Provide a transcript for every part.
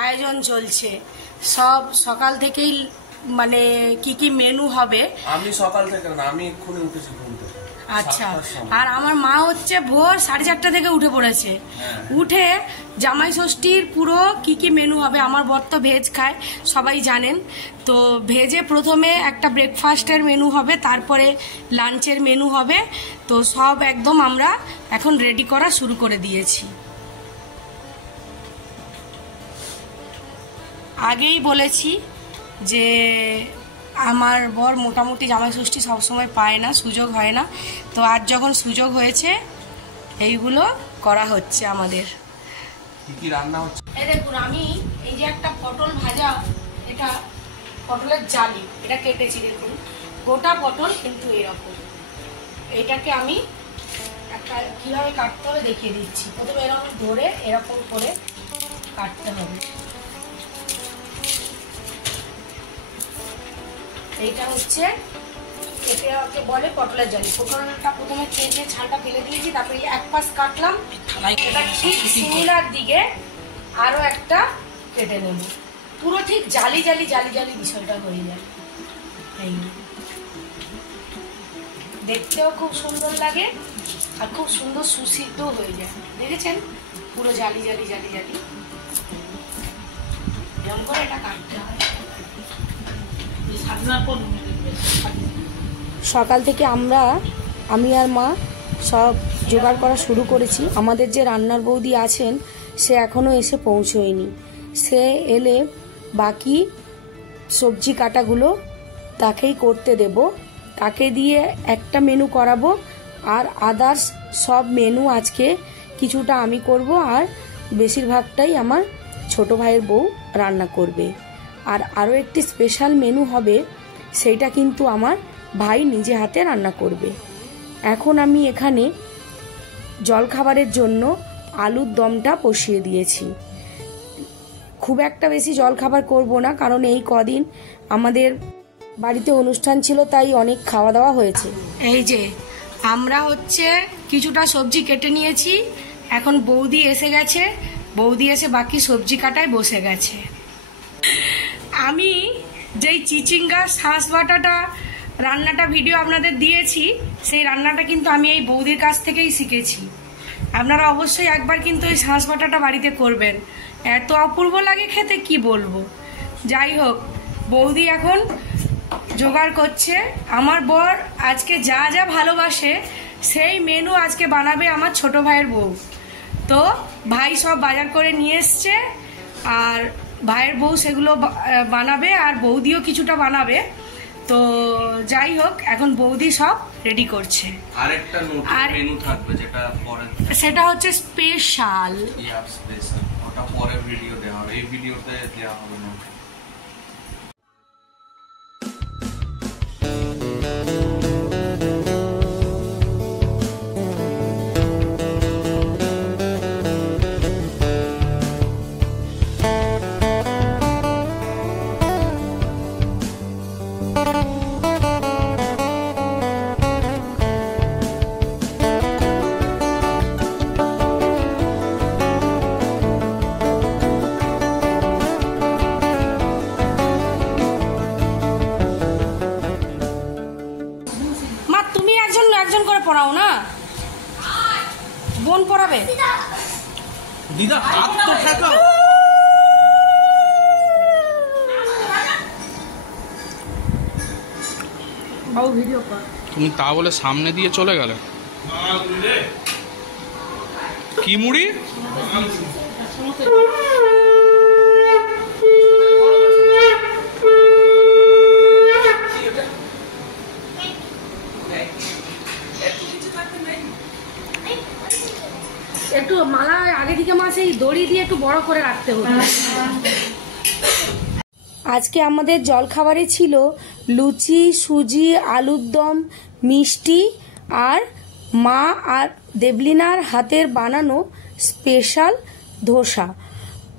আয়োজন চলছে। সব সকাল থেকেই মানে কি কি মেনু হবে। আমি সকাল থেকে না, আমি এক্ষুনি উঠেছি ঘুম থেকে। আচ্ছা, আর আমার মা হচ্ছে ভোর 4:30 থেকে উঠে পড়েছে। উঠে জামাই ষষ্ঠীর পুরো কি কি মেনু হবে, আমার বর তো ভেজ খায় সবাই জানেন, তো ভেজে প্রথমে একটা ব্রেকফাস্টের মেনু হবে, তারপরে লাঞ্চের মেনু হবে। তো সব একদম আমরা এখন রেডি করা শুরু করে দিয়েছি। আগেই বলেছি যে আমার বর মোটামুটি জামাই ষষ্ঠী সবসময় পায় না, সুযোগ হয় না, তো আজ যখন সুযোগ হয়েছে এইগুলো করা হচ্ছে আমাদের। কি কি রান্না হচ্ছে এই দেখুন, আমি এই যে একটা পটল ভাজা, এটা পটলের জালি, এটা কেটেছি, দেখুন গোটা পটল কিন্তু এরকম। এইটাকে আমি একটা কীভাবে কাটতে হবে দেখিয়ে দিচ্ছি। প্রথমে এরকম ধরে এরকম করে কাটতে হবে। এইটা হচ্ছে এটাকে বলে পটলের জালি। পটলটা প্রথমে কেটে ছালটা ফেলে দিয়েছি, তারপরে এক পাশ কাটলাম, এটা ঠিক সিমিলার দিকে আরো একটা কেটে নেব, পুরো ঠিক জালি জালি জালি জালি বিষয়টা হয়ে যায়। এই দেখতেও খুব সুন্দর লাগে আর খুব সুন্দর সুসিদ্ধ হয়ে যায়। দেখেছেন, পুরো জালি জালি জালি জালি যেমন করে এটা কাটতে হয়। সকাল থেকে আমি আর মা সব জোগাড় করা শুরু করেছি। আমাদের যে রান্নার বৌদি আছেন সে এখনও এসে পৌঁছয়নি। সে এলে বাকি সবজি কাটাগুলো তাকেই করতে দেব, তাকে দিয়ে একটা মেনু করাবো, আর আদার্স সব মেনু আজকে কিছুটা আমি করব, আর বেশিরভাগটাই আমার ছোট ভাইয়ের বউ রান্না করবে। আর আরও একটি স্পেশাল মেনু হবে, সেইটা কিন্তু আমার ভাই নিজে হাতে রান্না করবে। এখন আমি এখানে জলখাবারের জন্য আলুর দমটা বসিয়ে দিয়েছি। খুব একটা বেশি জলখাবার করব না, কারণ এই কদিন আমাদের বাড়িতে অনুষ্ঠান ছিল, তাই অনেক খাওয়া দাওয়া হয়েছে। এই যে আমরা হচ্ছে কিছুটা সবজি কেটে নিয়েছি, এখন বৌদি এসে গেছে, বৌদি এসে বাকি সবজি কাটায় বসে গেছে। আমি যেই চিচিঙ্গা শাঁস বাটাটা রান্নাটা ভিডিও আপনাদের দিয়েছি, সেই রান্নাটা কিন্তু আমি এই বৌদির কাছ থেকেই শিখেছি। আপনারা অবশ্যই একবার কিন্তু এই শাঁস বাটাটা বাড়িতে করবেন, এত অপূর্ব লাগে খেতে কি বলবো। যাই হোক, বৌদি এখন জোগাড় করছে। আমার বর আজকে যা যা ভালোবাসে সেই মেনু আজকে বানাবে আমার ছোট ভাইয়ের বউ। তো ভাই সব বাজার করে নিয়ে এসছে, আর ভাইয়ের বউ সেগুলো বানাবে, আর বৌদিও কিছুটা বানাবে। তো যাই হোক, এখন বৌদি সব রেডি করছে। আরেকটা নতুন মেনু থাকবে, যেটা পরে, সেটা হচ্ছে স্পেশাল। ওটা পরে ভিডিও দেওয়া হবে, এই ভিডিওতে দেওয়া হবে না। পড়াও না, বোন পড়াবে। দিদা হাত তো ঠেকাও। বাবু ভিডিও কর। তুমি তা বলে সামনে দিয়ে চলে গেলে। কি মুড়ি? একটু মালা আগে থেকে মাসে দড়ি দিয়ে একটু বড় করে রাখতে হবে। আজকে আমাদের জলখাবারে ছিল লুচি, সুজি, আলুর দম, মিষ্টি, আর মা আর দেবলিনার হাতের বানানো স্পেশাল ধোসা।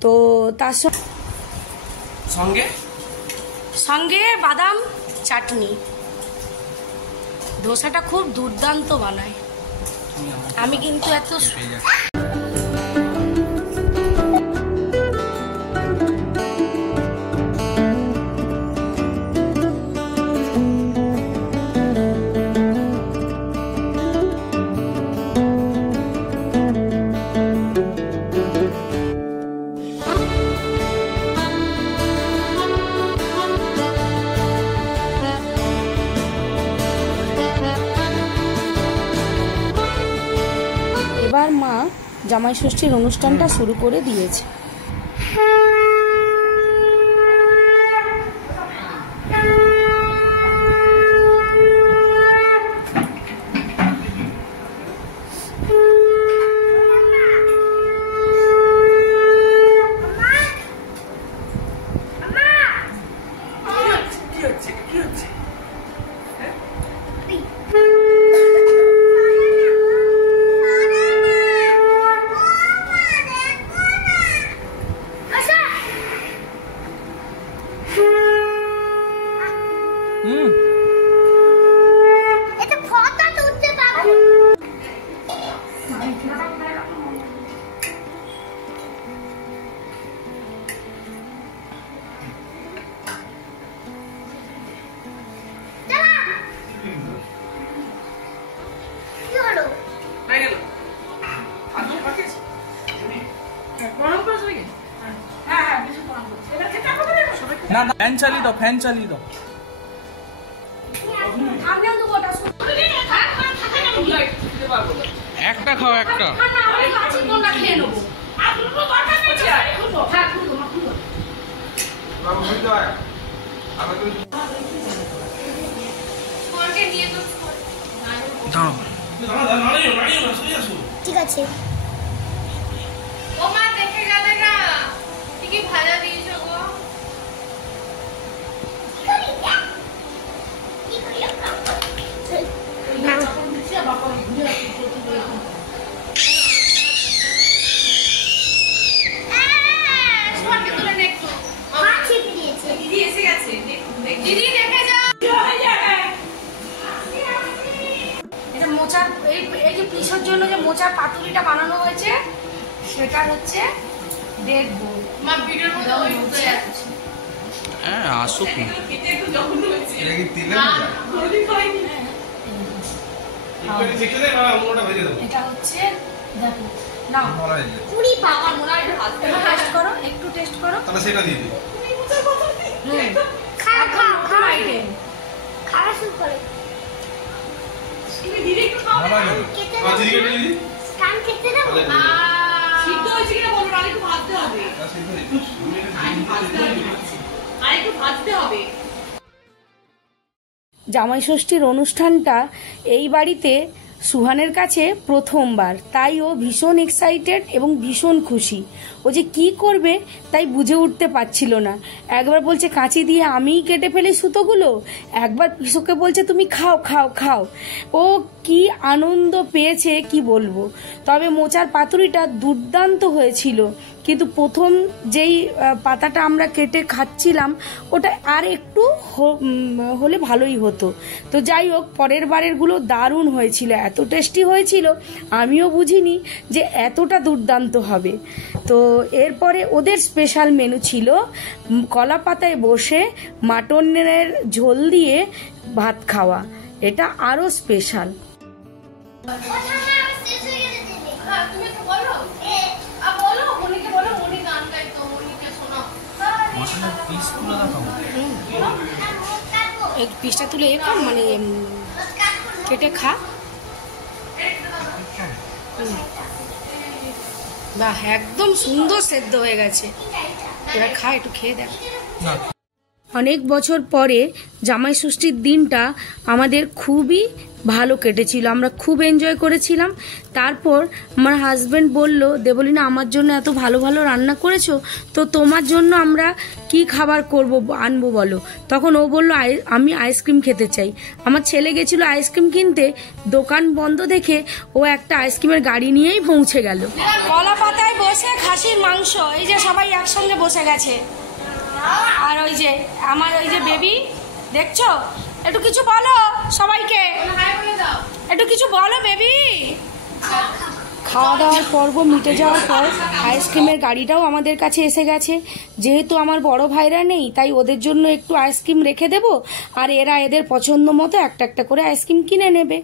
তো তার সঙ্গে সঙ্গে বাদাম চাটনি। ধোসাটা খুব দুর্দান্ত বানায়, আমি কিন্তু এত জামাই ষষ্ঠীর অনুষ্ঠানটা শুরু করে দিয়েছে। না না, ফ্যান চালিয়ে দাও, ফ্যান চালিয়ে দাও। একটা খাও, একটা। ঠিক আছে। ও মা দেখে গেলে না, কি ভাজা দিয়েছো গো? দিদি দেখে যাও। এটা মোচার এই যে পিসের জন্য যে মোচার পাতুরিটা বানানো হয়েছে সেটা হচ্ছে দেখবো। মা ভিডিওর মধ্যে ওই ঢুকে যাচ্ছে। হ্যাঁ, আসুক না। এটা হচ্ছে দেখো নাও পুরি পাকা মোনা একটু হাত টেস্ট করো, একটু টেস্ট করো। তাহলে সেটা দিয়ে দিই। খা খা খা আইটেম খাওয়া শুরু করে। ভালো লাগে। খেতে আর দিদিকে দিয়ে দিই। কান খেতে দাও। সিদ্ধ হয়েছে কিনা বলুন, আর একটু ভাজতে হবে। আর সেটা দিই। আর একটু ভাজতে হবে। জামাই ষষ্ঠীর অনুষ্ঠানটা এই বাড়িতে সুহানের কাছে প্রথমবার, তাই ও ভীষণ এক্সাইটেড এবং ভীষণ খুশি। ও যে কি করবে তাই বুঝে উঠতে পারছিল না। একবার বলছে কাঁচি দিয়ে আমিই কেটে ফেলি সুতোগুলো, একবার পিসুকে বলছে তুমি খাও খাও খাও। ও কি আনন্দ পেয়েছে কি বলবো। তবে মোচার পাতুরিটা দুর্দান্ত হয়েছিল, কিন্তু প্রথম যেই পাতাটা আমরা কেটে খাচ্ছিলাম ওটা আর একটু হলে ভালোই হতো। তো যাই হোক, পরের বারেরগুলো দারুণ হয়েছিল, এত টেস্টি হয়েছিল আমিও বুঝিনি যে এতটা দুর্দান্ত হবে। তো এরপরে ওদের স্পেশাল মেনু ছিল কলা পাতায় বসে মাটনের ঝোল দিয়ে ভাত খাওয়া, এটা আরও স্পেশাল। তুমি তো বলো, বলো মনিকে, বলো মনি গান গাই তো, মনিকে শোনাও। এই পিসটা তুলে মানে কেটে খা। বাহ, একদম সুন্দর সেদ্ধ হয়ে গেছে। এবার খা, একটু খেয়ে দেখ। অনেক বছর পরে জামাই ষষ্ঠীর দিনটা আমাদের খুবই ভালো কেটেছিল, আমরা খুব এনজয় করেছিলাম। তারপর আমার হাজবেন্ড বলল, দেবলীনা আমার জন্য এত ভালো ভালো রান্না করেছো, তো তোমার জন্য আমরা কি খাবার করব আনবো বলো। তখন ও বলল আমি আইসক্রিম খেতে চাই। আমার ছেলে গেছিল আইসক্রিম কিনতে, দোকান বন্ধ দেখে ও একটা আইসক্রিমের গাড়ি নিয়েই পৌঁছে গেল। কলা পাতায় বসে খাসির মাংস, এই যে সবাই একসঙ্গে বসে গেছে। আর ওই যে আমার ওই যে বেবি দেখছো, একটু কিছু বলো সবাইকে, একটু কিছু বলো বেবি। খাওয়া দাওয়ার পর্ব মিটে যাওয়ার পর আইসক্রিমের গাড়িটাও আমাদের কাছে এসে গেছে। যেহেতু আমার বড় ভাইরা নেই তাই ওদের জন্য একটু আইসক্রিম রেখে দেব, আর এরা এদের পছন্দ মতো একটা একটা করে আইসক্রিম কিনে নেবে।